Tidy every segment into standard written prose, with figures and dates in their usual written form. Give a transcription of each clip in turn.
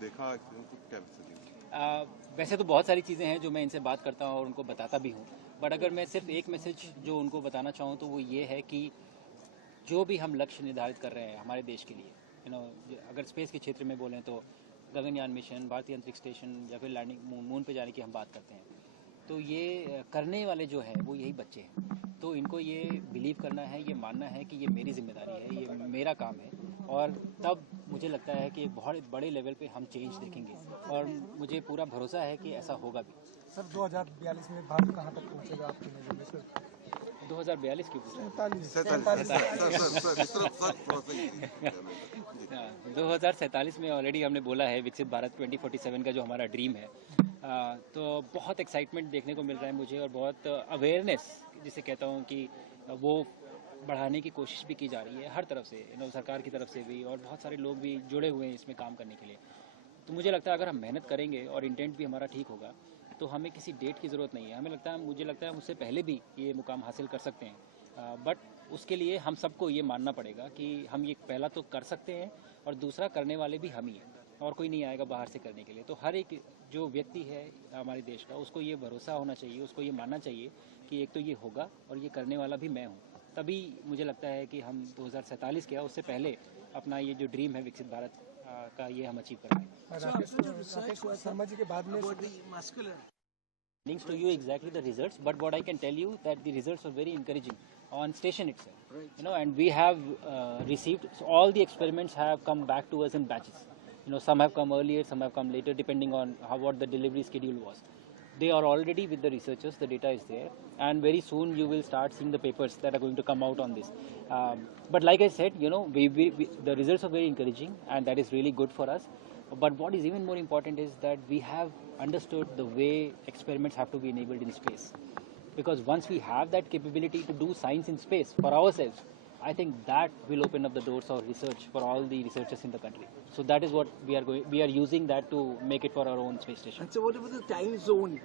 देखा, उनको क्या मैसेज? वैसे तो बहुत सारी चीज़ें हैं जो मैं इनसे बात करता हूँ और उनको बताता भी हूँ, बट अगर मैं सिर्फ एक मैसेज जो उनको बताना चाहूँ तो वो ये है कि जो भी हम लक्ष्य निर्धारित कर रहे हैं हमारे देश के लिए, अगर स्पेस के क्षेत्र में बोलें तो गगनयान मिशन, भारतीय अंतरिक्ष स्टेशन या फिर लैंडिंग मून पे जाने की हम बात करते हैं, तो ये करने वाले जो हैं वो यही बच्चे हैं। तो इनको ये बिलीव करना है, ये मानना है कि ये मेरी जिम्मेदारी है, ये मेरा काम है, और तब मुझे लगता है कि बहुत बड़े लेवल पे हम चेंज देखेंगे और मुझे पूरा भरोसा है कि ऐसा होगा भी। सर 2042 में भारत कहाँ तक पहुँचेगा आपकी नज़र में सर? 2042 की पूछा? 2047 में ऑलरेडी हमने बोला है विकसित भारत 2047 का जो हमारा ड्रीम है। तो बहुत एक्साइटमेंट देखने को मिल रहा है मुझे, और बहुत अवेयरनेस जिसे कहता हूँ कि वो बढ़ाने की कोशिश भी की जा रही है हर तरफ से, सरकार की तरफ से भी, और बहुत सारे लोग भी जुड़े हुए हैं इसमें काम करने के लिए। तो मुझे लगता है अगर हम मेहनत करेंगे और इंटेंट भी हमारा ठीक होगा तो हमें किसी डेट की ज़रूरत नहीं है। मुझे लगता है हम उससे पहले भी ये मुकाम हासिल कर सकते हैं, बट उसके लिए हम सबको ये मानना पड़ेगा कि हम ये पहला तो कर सकते हैं और दूसरा करने वाले भी हम ही हैं, और कोई नहीं आएगा बाहर से करने के लिए। तो हर एक जो व्यक्ति है हमारे देश का, उसको ये भरोसा होना चाहिए, उसको ये मानना चाहिए कि एक तो ये होगा और ये करने वाला भी मैं हूँ। तभी मुझे लगता है कि हम 2047 क्या उससे पहले अपना ये जो ड्रीम है विकसित भारत का, ये हम अचीव करेंगे। राकेश शर्मा जी के बाद में links to you exactly the results, but what I can tell you that the results are very encouraging on station itself, and we have received, so all the experiments have come back to us in batches. Some have come earlier, some have come later, depending on what the delivery schedule was. They are already with the researchers, the data is there, and very soon you will start seeing the papers that are going to come out on this. But like I said, the results are very encouraging, and that is really good for us. But what is even more important is that we have understood the way experiments have to be enabled in space. Because once we have that capability to do science in space for ourselves, I think that will open up the doors of research for all the researchers in the country. So that is what we are using that to make it for our own space station. And so what about the time zone?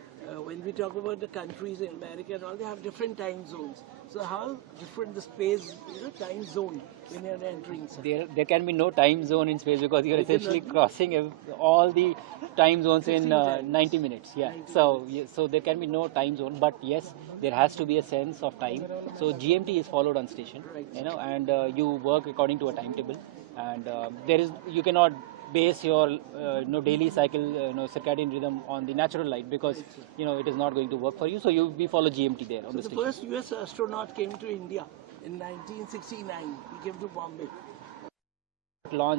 When we talk about the countries in America and all, they have different time zones. So how different the space, time zone when you're entering? There can be no time zone in space because you're essentially crossing all the time zones in 90 minutes. Yeah. So there can be no time zone, but yes, there has to be a sense of time. So GMT is followed on station, and you work according to a timetable, and you cannot base your daily cycle, circadian rhythm on the natural light, because it is not going to work for you. So we follow GMT there on the station. The first US astronaut came to India in 1969. He came to Bombay. Launch